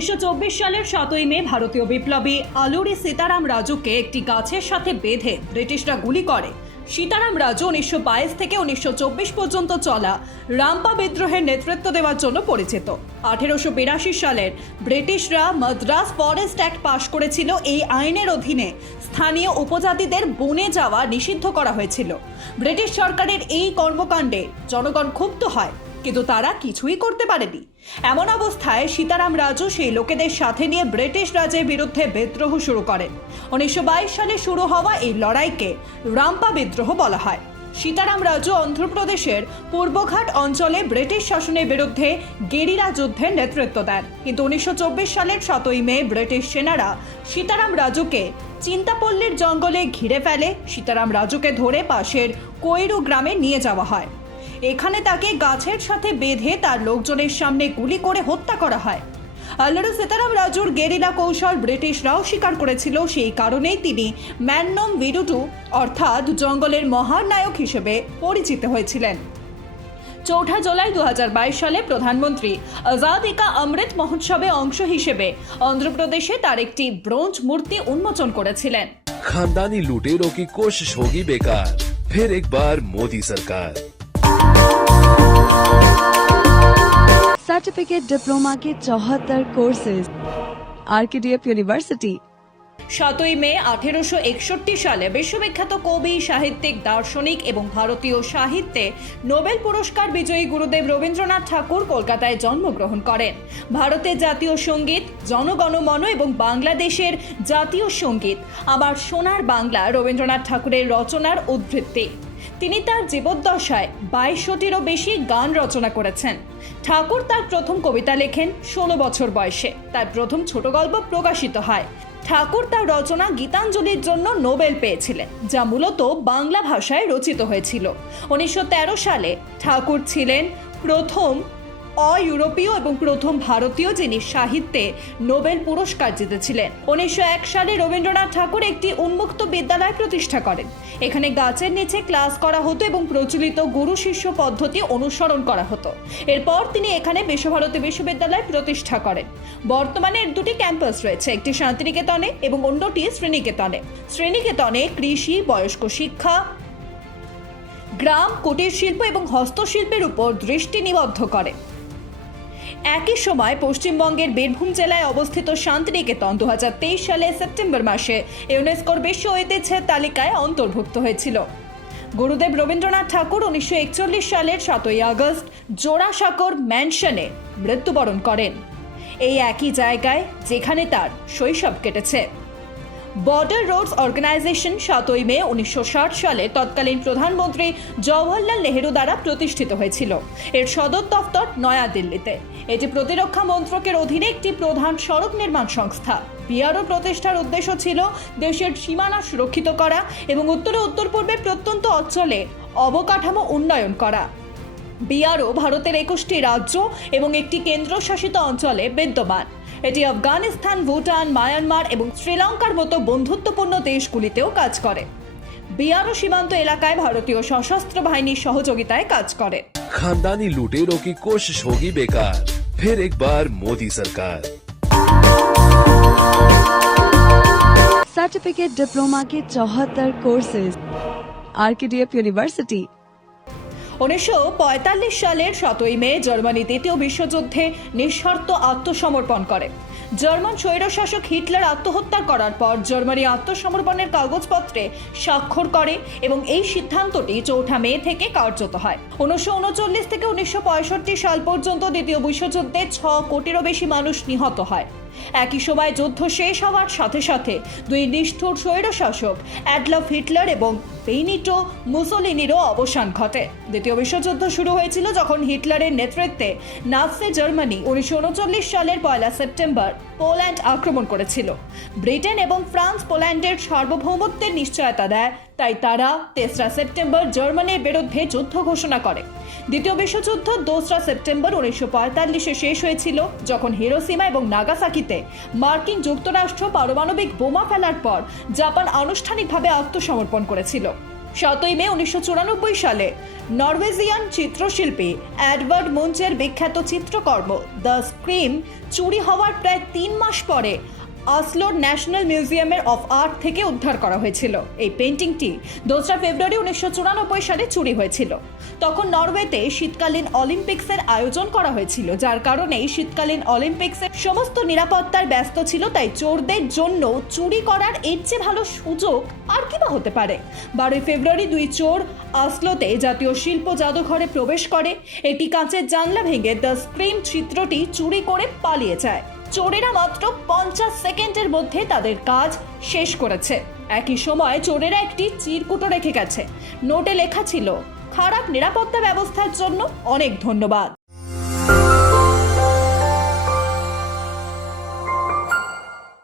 উনিশশো চব্বিশ সালের সাতই মে ভারতীয় বিপ্লবী আলুরি সীতারাম রাজুকে একটি গাছের সাথে বেঁধে ব্রিটিশরা গুলি করে। সীতারাম রাজু উনিশশো বাইশ থেকে উনিশশো চব্বিশ পর্যন্ত চলা রাম্পা বিদ্রোহের নেতৃত্ব দেওয়ার জন্য পরিচিত। আঠেরোশো বিরাশি সালের ব্রিটিশরা মাদ্রাস ফরেস্ট অ্যাক্ট পাশ করেছিল। এই আইনের অধীনে স্থানীয় উপজাতিদের বনে যাওয়া নিষিদ্ধ করা হয়েছিল। ব্রিটিশ সরকারের এই কর্মকাণ্ডে জনগণ ক্ষুব্ধ হয়। কিন্তু তারা কিছুই করতে পারেনি। এমন অবস্থায় সীতারাম রাজু সেই লোকেদের সাথে নিয়ে ব্রিটিশ রাজের বিরুদ্ধে বিদ্রোহ শুরু করেন। উনিশশো বাইশ সালে শুরু হওয়া এই লড়াইকে রাম্পা বিদ্রোহ বলা হয়। সীতারাম রাজু অন্ধ্রপ্রদেশের পূর্বঘাট অঞ্চলে ব্রিটিশ শাসনের বিরুদ্ধে গেরিলা যুদ্ধের নেতৃত্ব দেন। কিন্তু উনিশশো চব্বিশ সালের সাতই মে ব্রিটিশ সেনারা সীতারাম রাজুকে চিন্তাপল্লীর জঙ্গলে ঘিরে ফেলে। সীতারাম রাজুকে ধরে পাশের কৈরু গ্রামে নিয়ে যাওয়া হয়। এখানে তাকে গাছের সাথে বেঁধে তার লোকজনের সামনে গুলি করে হত্যা করা হয়। আল্লারু সেতারাম রাজুর গেরিলা কৌশল ব্রিটিশরাও স্বীকার করেছিল, সেই কারণেই তিনি ম্যান্নম ভিরুটু, অর্থাৎ জঙ্গলের মহানায়ক হিসেবে পরিচিত হয়েছিলেন। চৌঠা জুলাই দু হাজার বাইশ সালে প্রধানমন্ত্রী আজাদিকা অমৃত মহোৎসবে অংশ হিসেবে অন্ধ্রপ্রদেশে তার একটি ব্রোঞ্জ মূর্তি উন্মোচন করেছিলেন। খানদানি লুটেরও কি কোশিশ হোগি বেকার? ফের একবার মোদি সরকার। सर्टिफिकेट डिप्लोमा के चौहत्तर कोर्सेज आरकेडीएफ यूनिवर्सिटी সাতই মে আঠেরোশো একষট্টি সালে বিশ্ববিখ্যাত কবি সাহিত্যিক দার্শনিক এবং ভারতীয় সাহিত্যে নোবেল পুরস্কার বিজয়ী গুরুদেব রবীন্দ্রনাথ ঠাকুর কলকাতায় জন্মগ্রহণ করেন ভারতের জাতীয় সঙ্গীত জনগণমন এবং বাংলাদেশের জাতীয় সঙ্গীত আবার সোনার বাংলা রবীন্দ্রনাথ ঠাকুরের রচনার উদ্ধৃতি তিনি তার জীবদ্দশায় বাইশটিরও বেশি গান রচনা করেছেন। ঠাকুর তার প্রথম কবিতা লেখেন ষোলো বছর বয়সে। তার প্রথম ছোট গল্প প্রকাশিত হয়। ঠাকুর তার রচনা গীতাঞ্জলির জন্য নোবেল পেয়েছিলেন, যা মূলত বাংলা ভাষায় রচিত হয়েছিল। উনিশশো তেরো সালে ঠাকুর ছিলেন প্রথম অইউরোপীয় এবং প্রথম ভারতীয় যিনি সাহিত্যে নোবেল পুরস্কার জিতেছিলেন। উনিশশো এক সালে রবীন্দ্রনাথ ঠাকুর একটি উন্মুক্ত বিদ্যালয় প্রতিষ্ঠা করেন। এখানে গাছের নিচে ক্লাস করা হতো এবং প্রচলিত গুরু শিষ্য পদ্ধতি অনুসরণ করা হতো। এরপর তিনি এখানে বিশ্বভারতী বিশ্ববিদ্যালয় প্রতিষ্ঠা করেন। বর্তমানে এর দুটি ক্যাম্পাস রয়েছে, একটি শান্তিনিকেতনে এবং অন্যটি শ্রীনিকেতনে। শ্রীনিকেতনে কৃষি, বয়স্ক শিক্ষা, গ্রাম, কুটির শিল্প এবং হস্তশিল্পের উপর দৃষ্টি নিবদ্ধ করে। একই সময় পশ্চিমবঙ্গের বীরভূম জেলায় অবস্থিত শান্তিনিকেতন দু হাজার তেইশ সালে সেপ্টেম্বর মাসে ইউনেস্কোর বিশ্ব ঐতিহ্যের তালিকায় অন্তর্ভুক্ত হয়েছিল। গুরুদেব রবীন্দ্রনাথ ঠাকুর উনিশশো একচল্লিশ সালের সাতই আগস্ট জোড়াসাঁকর ম্যানশনে মৃত্যুবরণ করেন। এই একই জায়গায় যেখানে তার শৈশব কেটেছে। বর্ডার রোডস অর্গানাইজেশন সাতই মে উনিশশো ষাট সালে তৎকালীন প্রধানমন্ত্রী জওহরলাল নেহেরু দ্বারা প্রতিষ্ঠিত হয়েছিল। এর সদর দফতর নয়াদিল্লিতে। এটি প্রতিরক্ষা মন্ত্রকের অধীনে একটি প্রধান সড়ক নির্মাণ সংস্থা। বিআরও প্রতিষ্ঠার উদ্দেশ্য ছিল দেশের সীমানা সুরক্ষিত করা এবং উত্তরে উত্তর পূর্বের প্রত্যন্ত অঞ্চলে অবকাঠামো উন্নয়ন করা। বিআরও ভারতের একুশটি রাজ্য এবং একটি কেন্দ্রশাসিত অঞ্চলে বিদ্যমান। এটি আফগানিস্তান ভুটান মায়ানমার এবং শ্রীলঙ্কার মতো বন্ধুত্বপূর্ণ দেশগুলিতেও কাজ করে বিআরও সীমান্ত এলাকায় ভারতীয় সশস্ত্র বাহিনীর সহযোগিতায় কাজ করে खानदानी लुटेरों की कोशिश होगी बेकार फिर एक बार मोदी सरकार सर्टिफिकेट डिप्लोमा के चौहत्तर कोर्सेज आरकेडीएफ यूनिवर्सिटी উনিশশো পঁয়তাল্লিশ সালের সতই মে জার্মানি দ্বিতীয় বিশ্বযুদ্ধে নিঃশর্ত আত্মসমর্পণ করে। জার্মান স্বৈরশাসক হিটলার আত্মহত্যা করার পর জার্মানি আত্মসমর্পণের কাগজপত্রে স্বাক্ষর করে এবং এই সিদ্ধান্তটি চৌঠা মে থেকে কার্যত হয়। উনিশশো উনচল্লিশ থেকে উনিশশো পঁয়ষট্টি সাল পর্যন্ত দ্বিতীয় বিশ্বযুদ্ধে ছ কোটিরও বেশি মানুষ নিহত হয়। একই সময় যুদ্ধ শেষ হওয়ার সাথে সাথে দুই নিষ্ঠুর স্বৈরশাসক অ্যাডলফ হিটলার এবং বেনিটো মুসোলিনিরও অবসান ঘটে। দ্বিতীয় বিশ্বযুদ্ধ শুরু হয়েছিল যখন হিটলারের নেতৃত্বে নাৎসি জার্মানি উনিশশো উনচল্লিশ সালের পয়লা সেপ্টেম্বর। পোল্যান্ড আক্রমণ করেছিল। ব্রিটেন এবং ফ্রান্স পোল্যান্ডের সার্বভৌমত্বের নিশ্চয়তা দেয়, তাই তারা তেসরা সেপ্টেম্বর জার্মানির বিরুদ্ধে যুদ্ধ ঘোষণা করে। দ্বিতীয় বিশ্বযুদ্ধ দোসরা সেপ্টেম্বর উনিশশো পঁয়তাল্লিশে শেষ হয়েছিল, যখন হিরোসীমা এবং নাগাসাকিতে মার্কিন যুক্তরাষ্ট্র পারমাণবিক বোমা ফেলার পর জাপান আনুষ্ঠানিকভাবে আত্মসমর্পণ করেছিল। সাতই মে উনিশশো চুরানব্বই সালে নরওয়েজিয়ান চিত্রশিল্পী অ্যাডওয়ার্ড মঞ্চের বিখ্যাত চিত্রকর্ম দ্য স্ক্রিম চুরি হওয়ার প্রায় তিন মাস পরে অসলোর ন্যাশনাল মিউজিয়ামের অফ আর্ট থেকে উদ্ধার করা হয়েছিল। এই পেন্টিংটি দোসরা ফেব্রুয়ারি উনিশশো চুরানব্বই সালে চুরি হয়েছিল। তখন নরওয়েতে শীতকালীন অলিম্পিক্সের আয়োজন করা হয়েছিল, যার কারণে শীতকালীন অলিম্পিক্সের সমস্ত নিরাপত্তার ব্যস্ত ছিল, তাই চোরদের জন্য চুরি করার এর চেয়ে ভালো সুযোগ আর কি বা হতে পারে? বারোই ফেব্রুয়ারি দুই চোর আসলোতে জাতীয় শিল্প জাদুঘরে প্রবেশ করে। এটি কাঁচের জানলা ভেঙে দ্য স্ক্রিন চিত্রটি চুরি করে পালিয়ে যায়। চোরেরা মাত্র পঞ্চাশ সেকেন্ডের মধ্যে তাদের কাজ শেষ করেছে। একই সময় চোরেরা একটি চিরকুটো রেখে গেছে। নোটে লেখা ছিল খারাপ নিরাপত্তা ব্যবস্থার জন্য অনেক ধন্যবাদ।